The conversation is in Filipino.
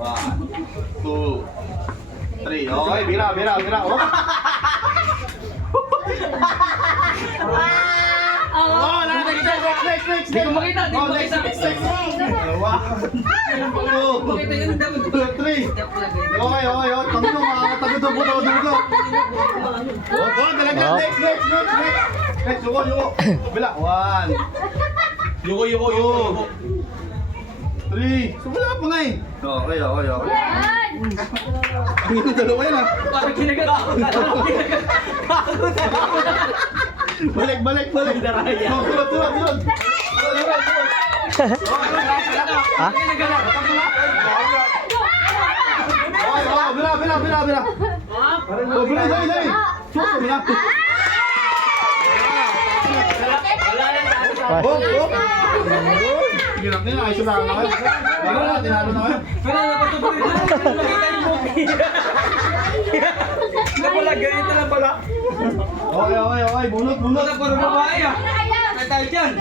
1, 2, 3. Okay, bira. Oh, next. Hindi ko makita, hindi ko makita. Next. 1, 2, 3. Okay. Tango, makakatagot ang buto. Oh, talaga. Next. Next, yuko. Bila. 1, Yuko. 3. So, wala pa nga eh. Okay. Ang dalawa yan ah. Parang kinagatakot na. Balik. Daraya. Tulad. Ha? Bila. Oh, bila, dali. Suso, bila. Oh. Hirap na yun, ayos na kayo. Tinalo na kayo. Pero napatuloy na. Napala, ganito lang pala. Okay. Bunot. Wala pa rin babae ah. Kaya tayo dyan.